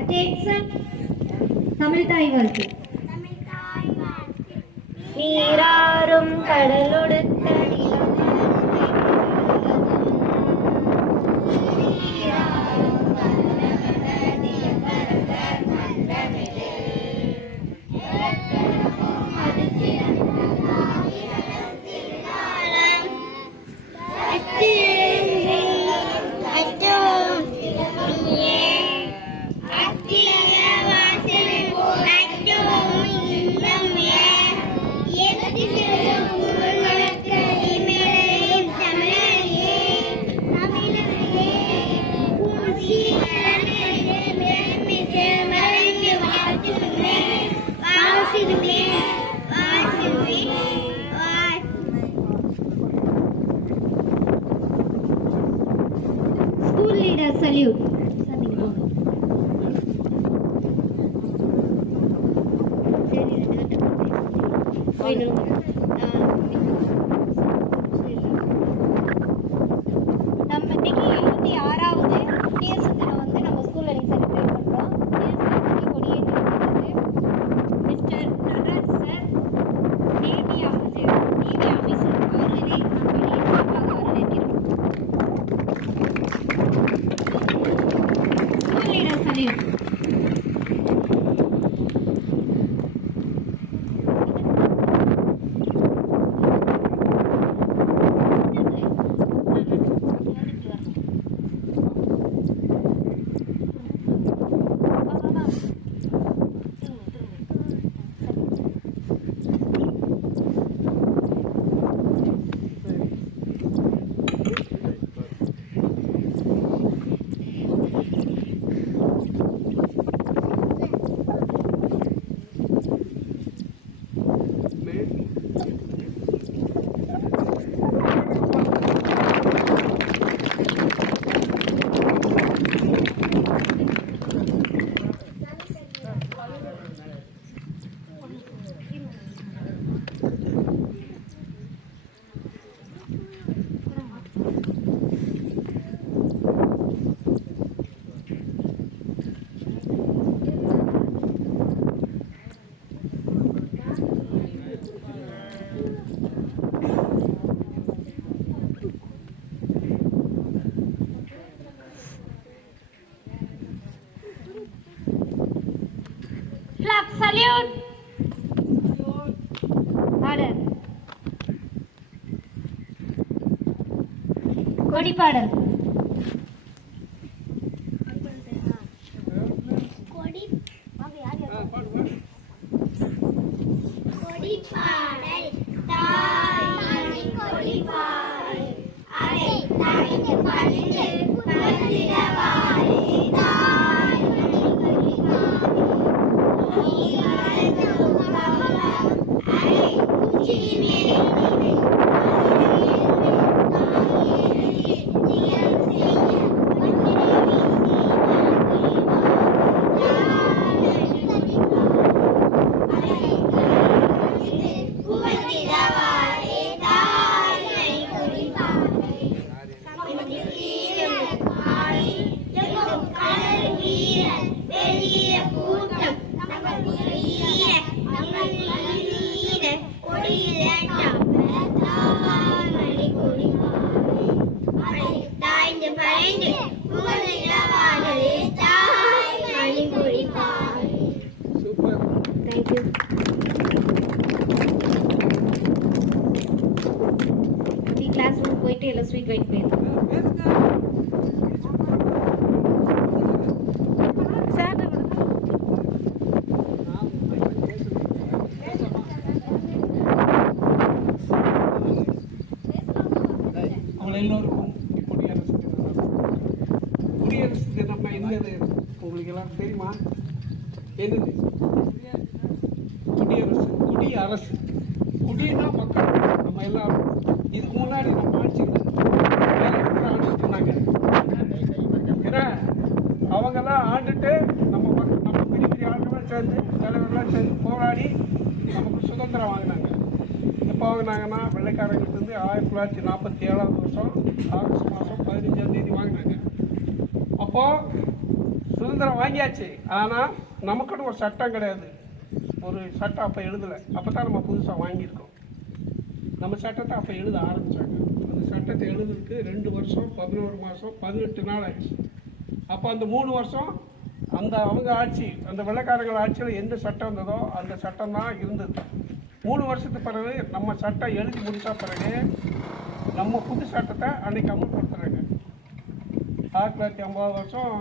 Attention. Tamil தாய் வாழ்த்து. நீராறும் கடலொடுத்த School leader salute. நம்ம இன்னைக்கு 76வது குடியரசு தினம் வந்து நம்ம ஸ்கூல்ல செலிப்ரேட் பண்றோம். கொடியேற்றி mister Nataraj sir navy officer அவர்களே கம்பெனியின் சார்பாக வரவேற்கிறோம். School leader salute. Flag salute. Order. கொடி பாடல். கிளாஸ் ரூம் போயிட்டு எல்லாம் ஸ்வீட் வாங்கி போயிருந்தோம். எல்லோருக்கும் குடியரசு தினம்னா என்னது உங்களுக்கு எல்லாம் தெரியுமா? என்னது குடியரசு? குடியரசு, குடினா மக்கள், நம்ம எல்லாரும். இதுக்கு முன்னாடி நம்ம ஆட்சிகள் ஆண்டுட்டு இருந்தாங்க. ஏன்னா அவங்கெல்லாம் ஆண்டுட்டு நம்ம பெரிய பெரிய ஆளுங்களாம் சேர்ந்து தலைவர்களாம் சேர்ந்து போராடி நமக்கு சுதந்திரம் வாங்கினாங்க. எப்போ வாங்கினாங்கன்னா வெள்ளைக்காரங்களுக்கு வந்து 1947 ஆகஸ்ட் மாதம் 15ஆம் தேதி வாங்கினாங்க. அப்போது சுதந்திரம் வாங்கியாச்சு. ஆனால் நமக்குன்னு ஒரு சட்டம் கிடையாது. ஒரு சட்டம் அப்போ எழுதலை. அப்போ தான் நம்ம புதுசாக வாங்கியிருக்கோம். நம்ம சட்டத்தை அப்போ எழுத ஆரம்பித்தாங்க. அந்த சட்டத்தை எழுதுறதுக்கு 2 வருஷம் 11 மாதம் 18 நாள் ஆச்சு. அப்போ அந்த 3 வருஷம் அந்த அவங்க ஆட்சி, அந்த வெள்ளைக்காரர்கள் ஆட்சியில் எந்த சட்டம் இருந்ததோ அந்த சட்டம் தான் இருந்தது. 3 வருஷத்துக்கு பிறகு நம்ம சட்டம் எழுதி முடித்த பிறகு நம்ம புது சட்டத்தை அன்றைக்கி அமல்படுத்துகிறாங்க. 1950 வருஷம்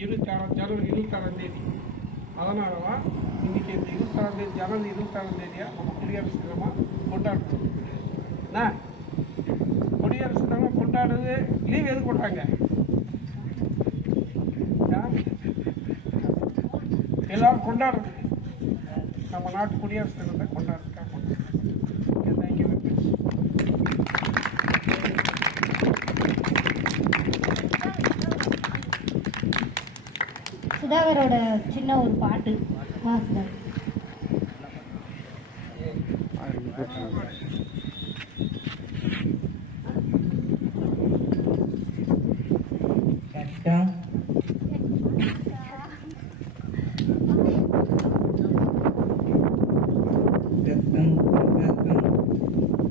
26 ஜனவரி 26ஆம் தேதி. அதனால தான் இன்றைக்கி இந்த 26ஆம் தேதி ஜனவரி 26ஆம் தேதியாக நம்ம குடியரசு தினமாக கொண்டாடுறோம். என்ன குடியரசு தினம் கொண்டாடுறது லீவ் எது போட்டாங்க? எல்லாரும் கொண்டாடுறது நம்ம நாட்டு குடியரசு தினத்தை கொண்டாடுறதுக்காக கொண்டாடுறோம். Thank you very much. சுதாகரோட சின்ன ஒரு பாட்டு வாசுதர்.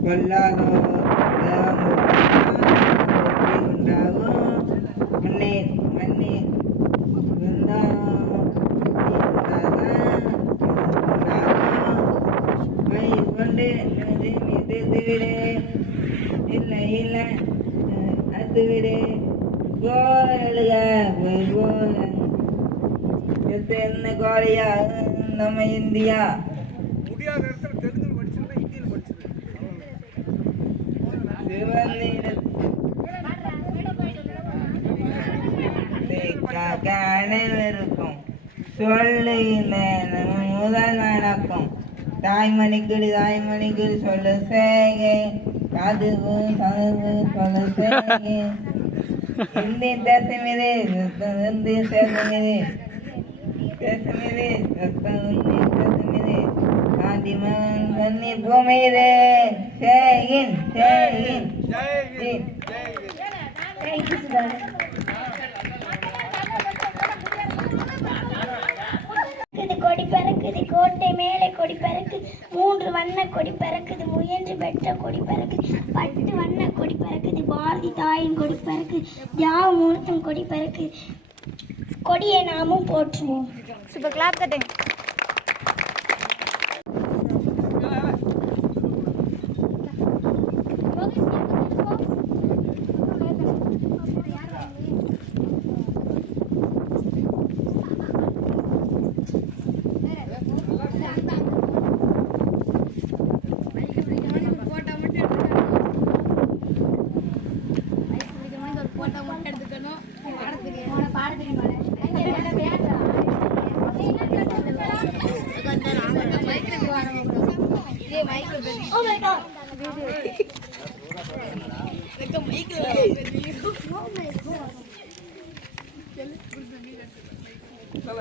கொல்லாதோ உண்டாகும் மண்ணே மண்ணே கொண்டு விடு இல்லை இல்லை அது விடு கோழுக என்ன கோழியா நம்ம இந்தியா முடியாத இடத்துல தெலுங்கு படிச்சிருந்தா இந்தியில் படிச்சிருக்கேன். அனைவருக்கும் சொல்லு முதல் நடக்கும் தாய்மணிக்குடி தாய்மணிக்குடி சொல்லு சேகே கதுவு கதுவு சொல்லு சேகே இந்தி தேசமிது இந்தி தேசமிது தேசமிது இந்தி தேசமிது காந்திமன் கன்னி பூமியிலே சேகின் சேகின் சேகின். தேங்க்யூ சுதாகர். கொடி பறக்குது கோட்டை மேலே கொடி பறக்குது 3 வண்ண கொடி பறக்குது முயன்று பெற்ற கொடி பறக்குது 10 வண்ண கொடி பறக்குது பாரதி தாயின் கொடி பறக்குது தியாக மூர்த்தம் கொடி பறக்குது கொடியை நாமும் போற்றுவோம். சூப்பர் கிளாப் தட்டுங்க. Oh my God. Tell